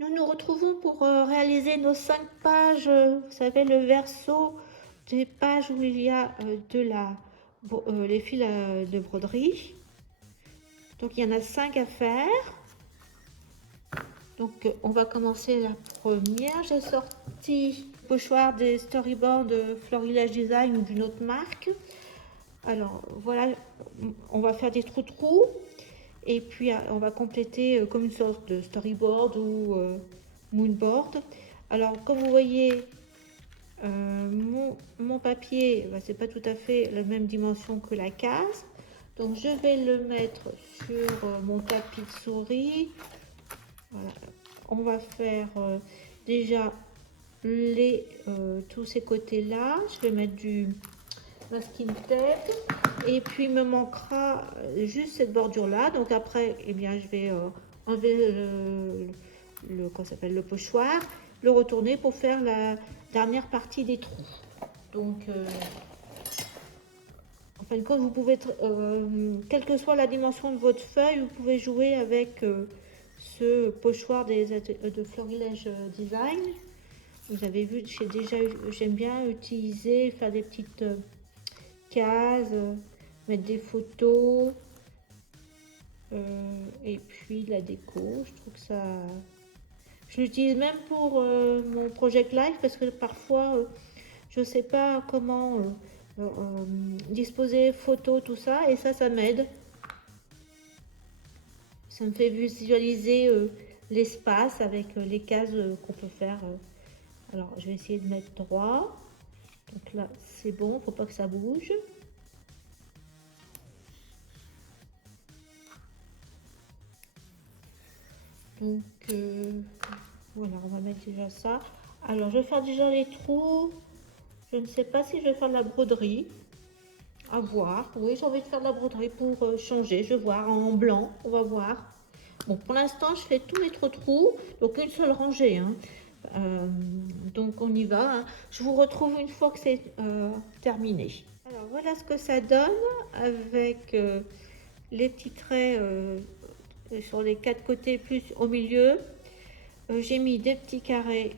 Nous nous retrouvons pour réaliser nos 5 pages, vous savez, le verso des pages où il y a les fils de broderie. Donc il y en a 5 à faire. Donc on va commencer la première. J'ai sorti le pochoir des storyboards de Florilège Design ou d'une autre marque. Alors voilà, on va faire des trous-trous. Et puis on va compléter comme une sorte de storyboard ou moonboard. Alors comme vous voyez, mon papier, bah, c'est pas tout à fait la même dimension que la case. Donc je vais le mettre sur mon tapis de souris. Voilà. On va faire déjà tous ces côtés là. Je vais mettre du masking tape. Et puis il me manquera juste cette bordure là. Donc après, eh bien, je vais enlever le pochoir, le retourner pour faire la dernière partie des trous. Donc en fin de compte, vous pouvez, quelle que soit la dimension de votre feuille, vous pouvez jouer avec ce pochoir de Florilège Design. Vous avez vu, j'aime bien utiliser, faire des petites cases, mettre des photos et puis la déco. Je trouve que ça... Je l'utilise même pour mon Project Life parce que parfois je ne sais pas comment disposer photos, tout ça, et ça m'aide. Ça me fait visualiser l'espace avec les cases qu'on peut faire. Alors je vais essayer de mettre droit. Donc là c'est bon, il ne faut pas que ça bouge. Donc voilà, on va mettre déjà ça. Alors je vais faire déjà les trous. Je ne sais pas si je vais faire de la broderie. À voir. Oui, j'ai envie de faire de la broderie pour changer. Je vais voir en blanc. On va voir. Bon, pour l'instant, je fais tous mes trous. Donc une seule rangée. Hein. Donc on y va. Hein. Je vous retrouve une fois que c'est terminé. Alors voilà ce que ça donne avec les petits traits sur les 4 côtés plus au milieu. J'ai mis des petits carrés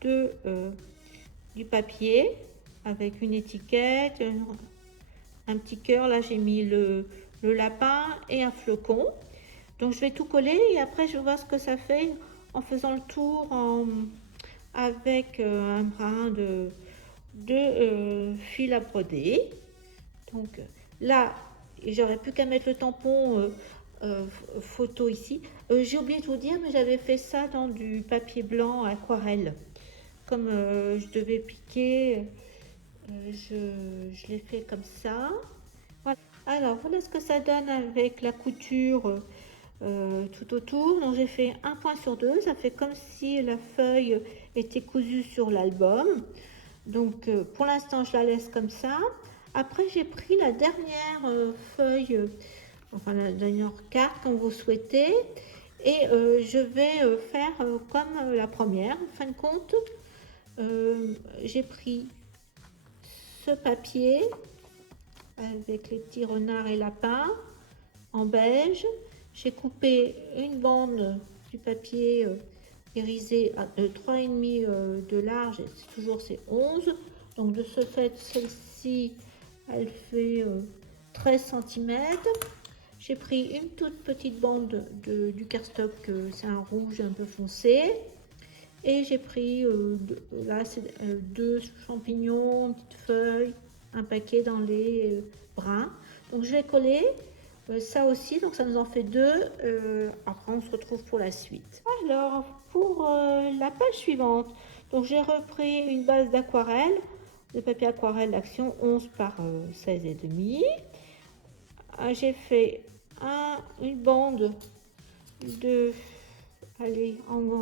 du papier avec une étiquette, un petit cœur. Là j'ai mis le lapin et un flocon. Donc je vais tout coller et après je vais voir ce que ça fait en faisant le tour avec un brin de fil à broder. Donc là j'aurais plus qu'à mettre le tampon photo ici. J'ai oublié de vous dire, mais j'avais fait ça dans du papier blanc aquarelle. Comme je devais piquer, je l'ai fait comme ça. Voilà. Alors voilà ce que ça donne avec la couture tout autour. Donc j'ai fait un point sur deux. Ça fait comme si la feuille était cousue sur l'album. Donc pour l'instant je la laisse comme ça. Après j'ai pris la dernière feuille, enfin la dernière carte comme vous souhaitez. Et je vais faire comme la première. En fin de compte, j'ai pris ce papier avec les petits renards et lapins en beige. J'ai coupé une bande du papier irisé à 3,5 de large, c'est toujours c'est 11. Donc de ce fait, celle-ci, elle fait 13 cm. J'ai pris une toute petite bande du cardstock, c'est un rouge un peu foncé. Et j'ai pris là, c'est 2 champignons, une petite feuille, un paquet dans les brins. Donc je vais coller ça aussi, donc ça nous en fait 2. Après on se retrouve pour la suite. Alors pour la page suivante, donc j'ai repris une base d'aquarelle, de papier aquarelle d'action 11 par 16,5. J'ai fait une bande de, allez,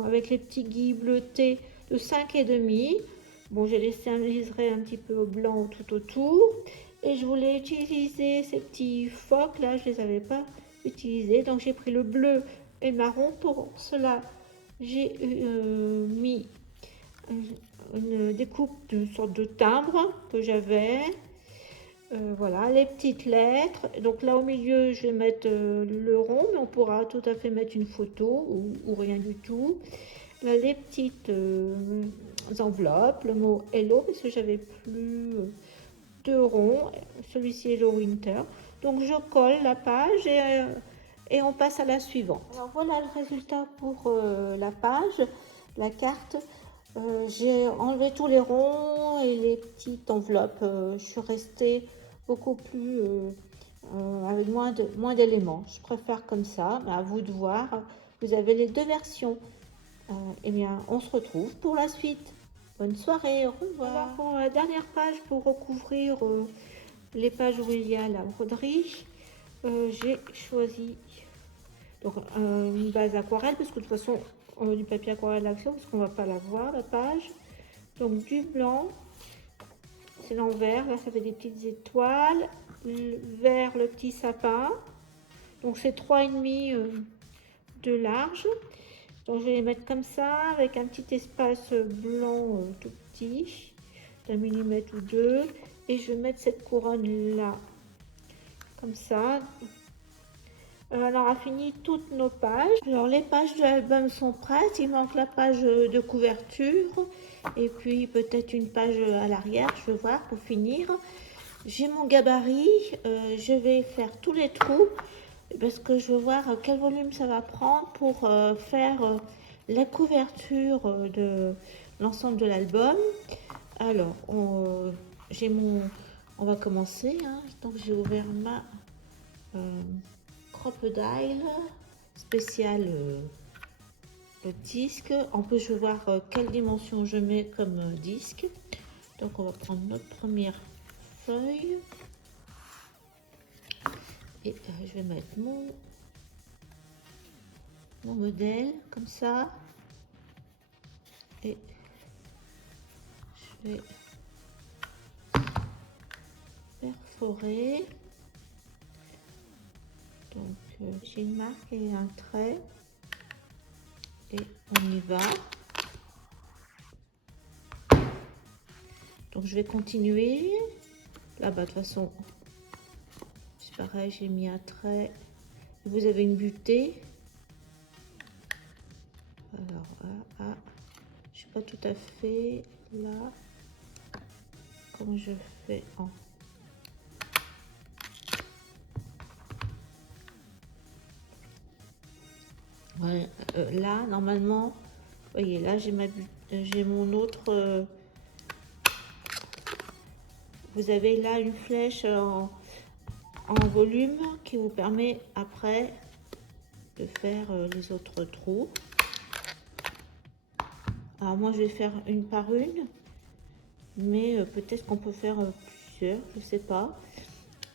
avec les petits gui bleutés de 5,5. Bon, j'ai laissé un liseré un petit peu blanc tout autour. Et je voulais utiliser ces petits phoques là, je les avais pas utilisés. Donc j'ai pris le bleu et le marron. Pour cela, j'ai mis une découpe d'une sorte de timbre que j'avais. Voilà, les petites lettres. Donc là au milieu, je vais mettre le rond, mais on pourra tout à fait mettre une photo ou rien du tout. les petites enveloppes, le mot Hello, parce que j'avais plus de rond. Celui-ci Hello Winter. Donc je colle la page et on passe à la suivante. Alors voilà le résultat pour la page, la carte. J'ai enlevé tous les ronds et les petites enveloppes. Je suis restée beaucoup plus avec moins d'éléments. Je préfère comme ça, mais à vous de voir. Vous avez les deux versions. Eh bien, on se retrouve pour la suite. Bonne soirée, au revoir. Voilà pour la dernière page pour recouvrir les pages où il y a la broderie. J'ai choisi donc, une base aquarelle parce que de toute façon du papier aquarelle d'action parce qu'on va pas la voir la page. Donc du blanc, c'est l'envers, là ça fait des petites étoiles, vert le petit sapin, donc c'est 3,5 de large. Donc je vais les mettre comme ça avec un petit espace blanc tout petit, d'un millimètre ou deux, et je vais mettre cette couronne là comme ça. On aura fini toutes nos pages. Alors les pages de l'album sont prêtes, il manque la page de couverture et puis peut-être une page à l'arrière, je vais voir pour finir. J'ai mon gabarit, je vais faire tous les trous parce que je veux voir quel volume ça va prendre pour faire la couverture de l'ensemble de l'album. Alors on va commencer, hein. Donc j'ai ouvert ma Crocodile spécial disque. En plus je vais voir quelle dimension je mets comme disque. Donc on va prendre notre première feuille et je vais mettre mon modèle comme ça et je vais perforer. Donc j'ai une marque et un trait et on y va. Donc je vais continuer là-bas. De toute façon c'est pareil, j'ai mis un trait. Vous avez une butée. Alors je suis pas tout à fait là comme je fais en ouais, là normalement vous voyez là j'ai mon autre vous avez là une flèche en volume qui vous permet après de faire les autres trous. Alors moi je vais faire une par une, mais peut-être qu'on peut faire plusieurs, je sais pas,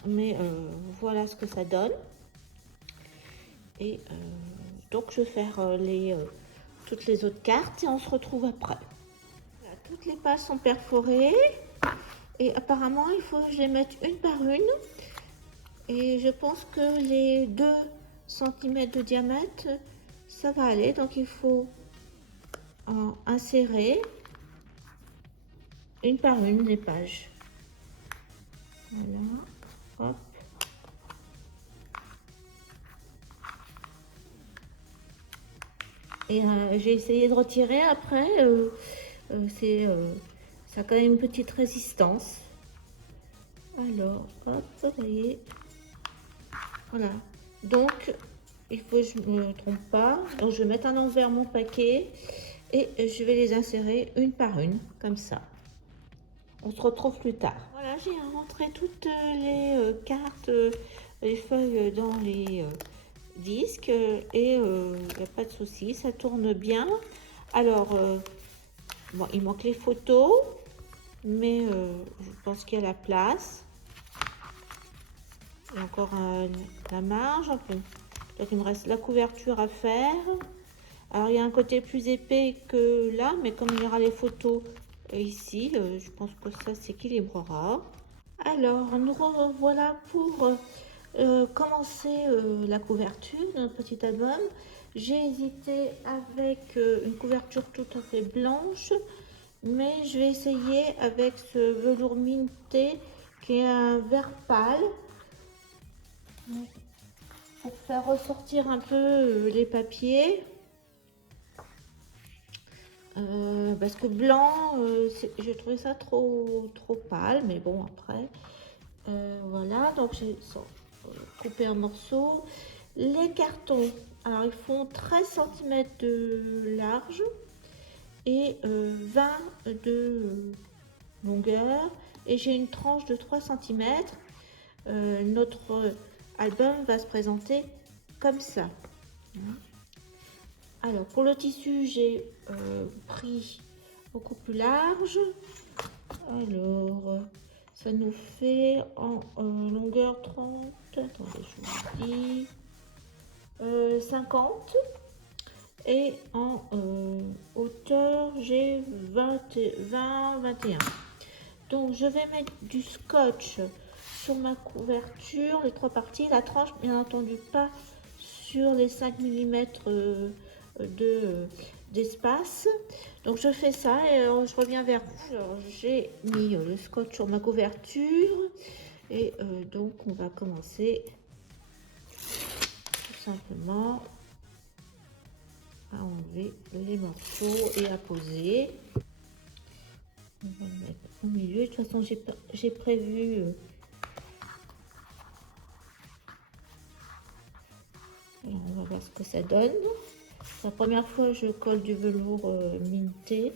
mais voilà ce que ça donne. Et donc je vais faire toutes les autres cartes et on se retrouve après. Voilà, toutes les pages sont perforées et apparemment il faut que je les mette une par une. Et je pense que les 2 cm de diamètre, ça va aller. Donc il faut en insérer une par une les pages. Voilà. Hop. Et j'ai essayé de retirer après. Ça a quand même une petite résistance. Alors, hop, vous voyez. Voilà. Donc, il faut que je ne me trompe pas. Donc, je vais mettre à l'envers mon paquet et je vais les insérer une par une, comme ça. On se retrouve plus tard. Voilà, j'ai rentré toutes les cartes, les feuilles dans les disques et il n'y a pas de souci, ça tourne bien. Alors, bon, il manque les photos, mais je pense qu'il y a la place. Il y a encore la marge. Donc il me reste la couverture à faire. Alors il y a un côté plus épais que là, mais comme il y aura les photos ici, je pense que ça s'équilibrera. Alors nous revoilà pour commencer la couverture de notre petit album. J'ai hésité avec une couverture tout à fait blanche, mais je vais essayer avec ce velours minté qui est un vert pâle pour faire ressortir un peu les papiers. Parce que blanc, j'ai trouvé ça trop pâle, mais bon, après, voilà, donc j'ai coupé un morceau. Les cartons, alors ils font 13 cm de large et 20 de longueur, et j'ai une tranche de 3 cm. Notre album va se présenter comme ça. Alors pour le tissu, j'ai pris beaucoup plus large. Alors ça nous fait en longueur 30, attendez, je vous dis 50, et en hauteur j'ai 21. Donc je vais mettre du scotch sur ma couverture, les 3 parties, la tranche bien entendu pas sur les 5 mm d'espace. Donc je fais ça et je reviens vers vous. Alors j'ai mis le scotch sur ma couverture et donc on va commencer tout simplement à enlever les morceaux et à poser. On va le mettre au milieu. De toute façon j'ai prévu alors on va voir ce que ça donne. La première fois je colle du velours minté.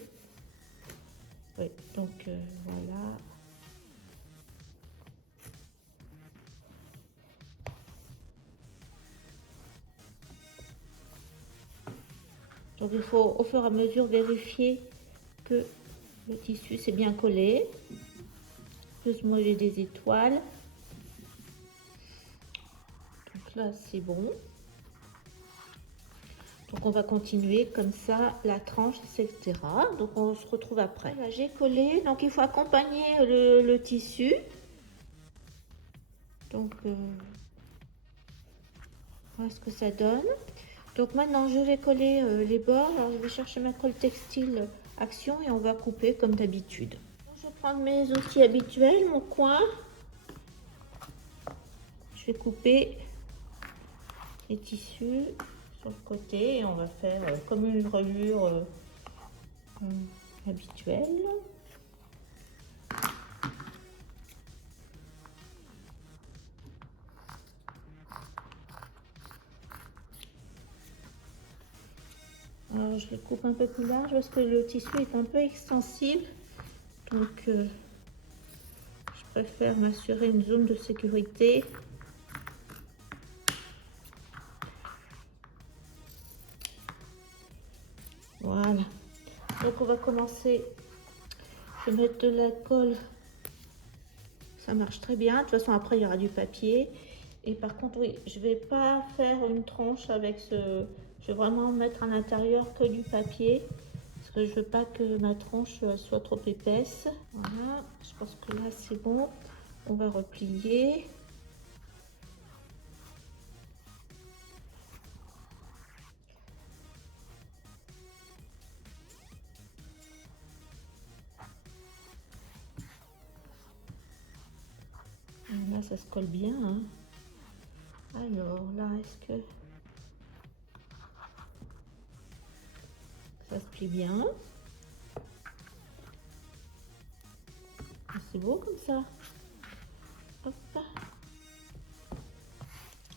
Oui, donc voilà. Donc il faut au fur et à mesure vérifier que le tissu c'est bien collé. Plus moi j'ai des étoiles. Donc là c'est bon. Donc on va continuer comme ça la tranche, etc. Donc on se retrouve après. Là j'ai collé, donc il faut accompagner le tissu. Donc voilà ce que ça donne. Donc maintenant je vais coller les bords. Alors je vais chercher ma colle textile Action et on va couper comme d'habitude. Je vais prendre mes outils habituels, mon coin. Je vais couper les tissus sur le côté et on va faire comme une reliure habituelle. Alors, je les coupe un peu plus large parce que le tissu est un peu extensible, donc je préfère m'assurer une zone de sécurité. Voilà, donc on va commencer. Je vais mettre de la colle, ça marche très bien. De toute façon après il y aura du papier, et par contre oui, je vais pas faire une tranche avec ce, je vais vraiment mettre à l'intérieur que du papier parce que je veux pas que ma tranche soit trop épaisse. Voilà, je pense que là c'est bon. On va replier. Là ça se colle bien, hein. Alors là, est-ce que ça se plie bien? C'est beau comme ça. Hop.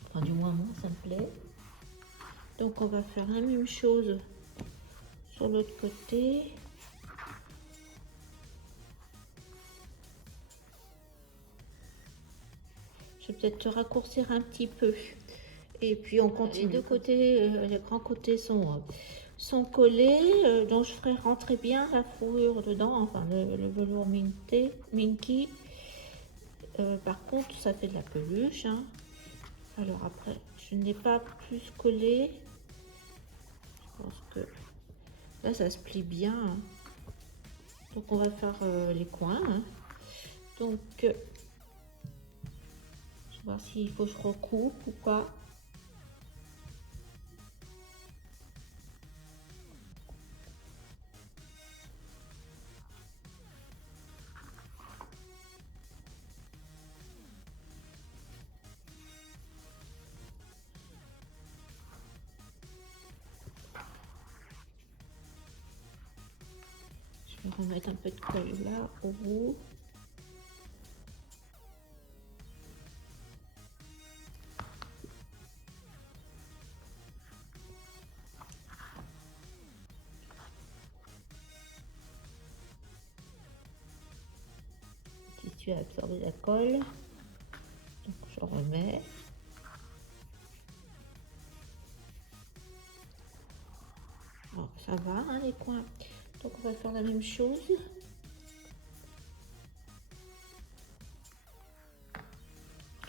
Enfin, du moins, moi, ça me plaît. Donc, on va faire la même chose sur l'autre côté. Je vais peut-être te raccourcir un petit peu. Et puis, on continue. Les deux côtés, les grands côtés sont collés. Donc, je ferai rentrer bien la fourrure dedans, enfin, le velours minky. Par contre, ça fait de la peluche, hein. Alors après, je n'ai pas plus collé. Je pense que là, ça se plie bien, hein. Donc, on va faire les coins, hein. Donc, je vais voir s'il faut que je recoupe ou pas. Je vais remettre un peu de colle là au bout. Le tissu a absorbé la colle, donc je remets. Alors, ça va, hein, les coins. Donc on va faire la même chose.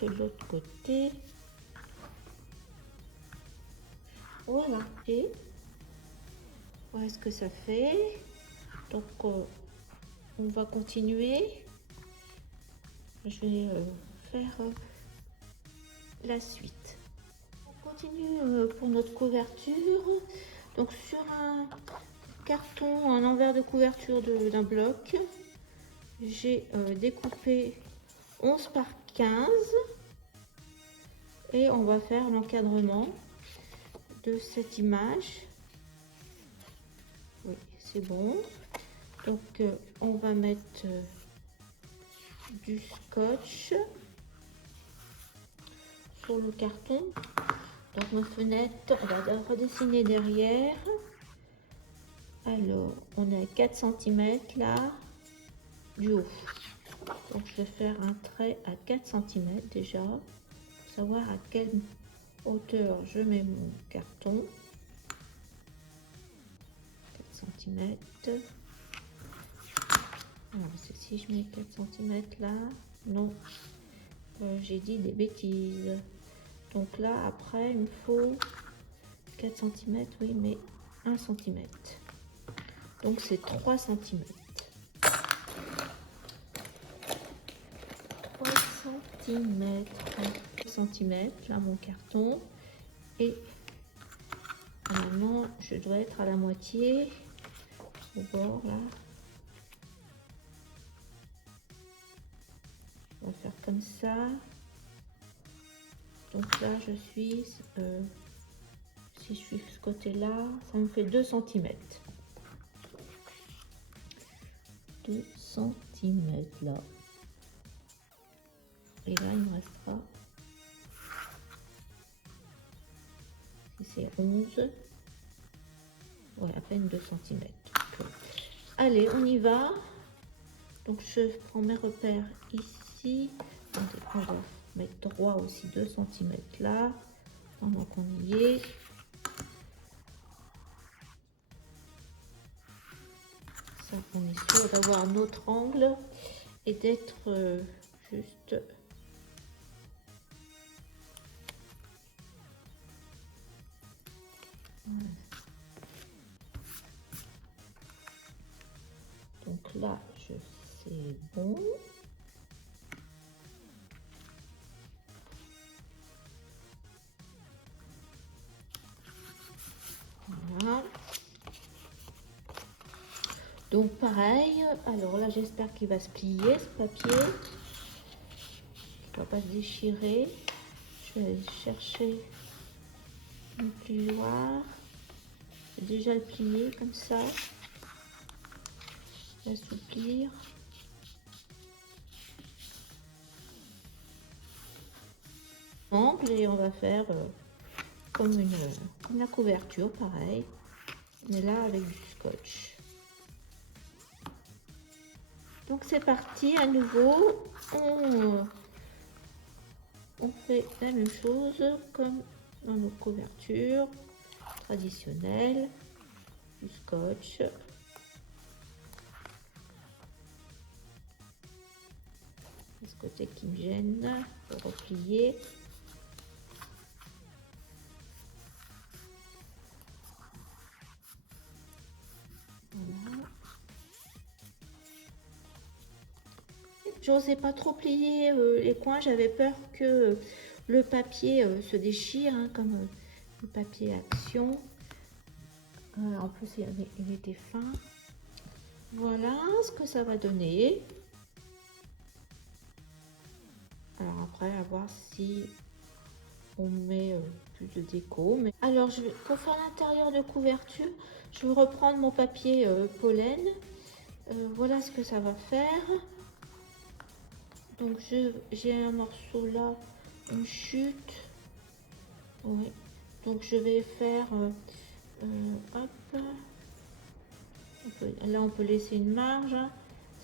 De l'autre côté. Voilà. Et voilà ce que ça fait. Donc on va continuer. Je vais faire la suite. On continue pour notre couverture. Donc sur un carton en envers de couverture d'un bloc, j'ai découpé 11 par 15 et on va faire l'encadrement de cette image. Oui, c'est bon. Donc on va mettre du scotch sur le carton. Donc ma fenêtre, on va redessiner derrière. Alors on est à 4 cm là du haut. Donc je vais faire un trait à 4 cm déjà pour savoir à quelle hauteur je mets mon carton. 4 cm. Alors si je mets 4 cm là, non, j'ai dit des bêtises. Donc là après il me faut 4 cm, oui, mais 1 cm. Donc c'est 3 cm. 3 cm. 3 cm là mon carton. Et maintenant je dois être à la moitié au bord là. On va faire comme ça. Donc là je suis si je suis ce côté là, ça me fait 2 cm. 2 cm là. Et là il me restera, si c'est 11, ouais, à peine 2 cm. Allez, on y va. Donc je prends mes repères ici. On va mettre droit aussi 2 cm là, pendant qu'on y est. Ça, on est sûr d'avoir notre angle et d'être juste voilà. Donc là, c'est bon. Voilà. Donc pareil, alors là j'espère qu'il va se plier ce papier, qu'il ne va pas se déchirer. Je vais aller chercher une plioir. Je vais déjà le plier comme ça. Assouplir. Angle et on va faire comme la couverture, pareil, mais là avec du scotch. Donc c'est parti à nouveau, on fait la même chose comme dans nos couvertures traditionnelles, du scotch. C'est ce côté qui me gêne pour replier. Voilà. J'osais pas trop plier les coins, j'avais peur que le papier se déchire, hein, comme le papier Action. En plus il était fin. Voilà ce que ça va donner. Alors après à voir si on met plus de déco. Mais... Alors pour faire l'intérieur de couverture, je vais reprendre mon papier pollen. Voilà ce que ça va faire. Donc j'ai un morceau là, une chute. Oui. Donc je vais faire hop. Là on peut laisser une marge.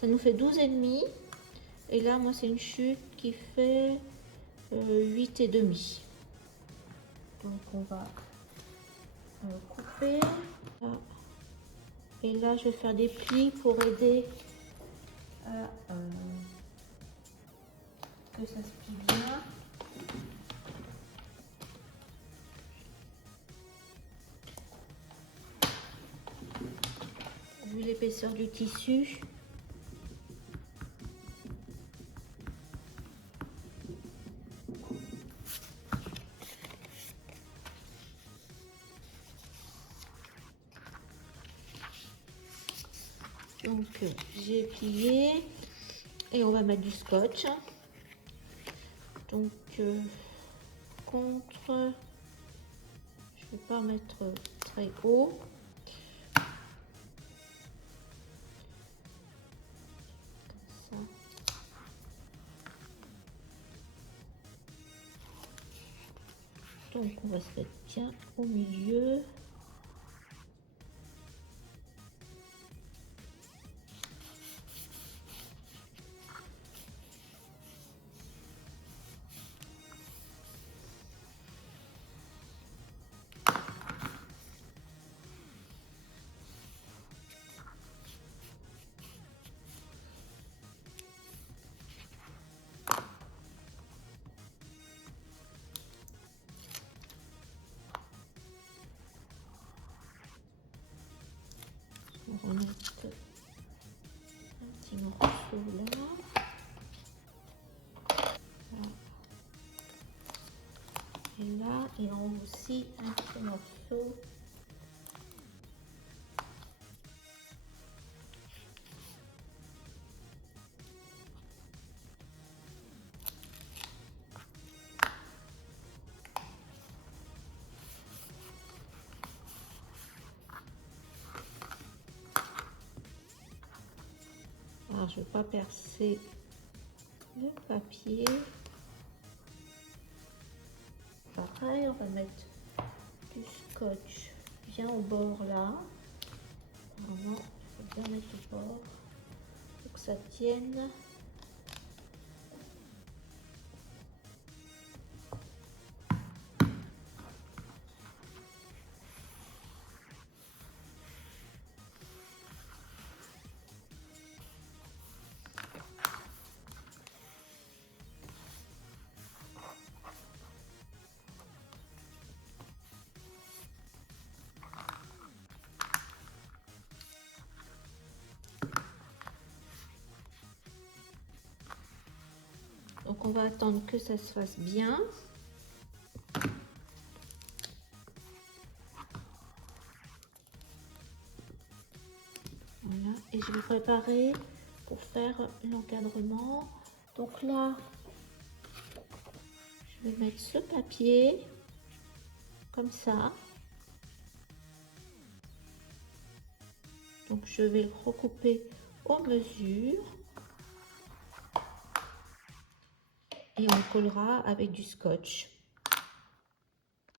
Ça nous fait 12,5. Et là moi c'est une chute qui fait 8,5. Donc on va couper. Et là je vais faire des plis pour aider à que ça se plie bien. Vu l'épaisseur du tissu. Donc j'ai plié et on va mettre du scotch. Donc contre, je vais pas mettre très haut. Comme ça. Donc on va se mettre bien au milieu. On va remettre un petit morceau là. Voilà. Et là, il en a aussi un petit morceau. Alors, je ne vais pas percer le papier. Pareil, on va mettre du scotch bien au bord là. Vraiment, il faut bien mettre au bord pour que ça tienne. Donc on va attendre que ça se fasse bien. Voilà, et je vais préparer pour faire l'encadrement. Donc là, je vais mettre ce papier comme ça. Donc je vais le recouper aux mesures. Et on collera avec du scotch.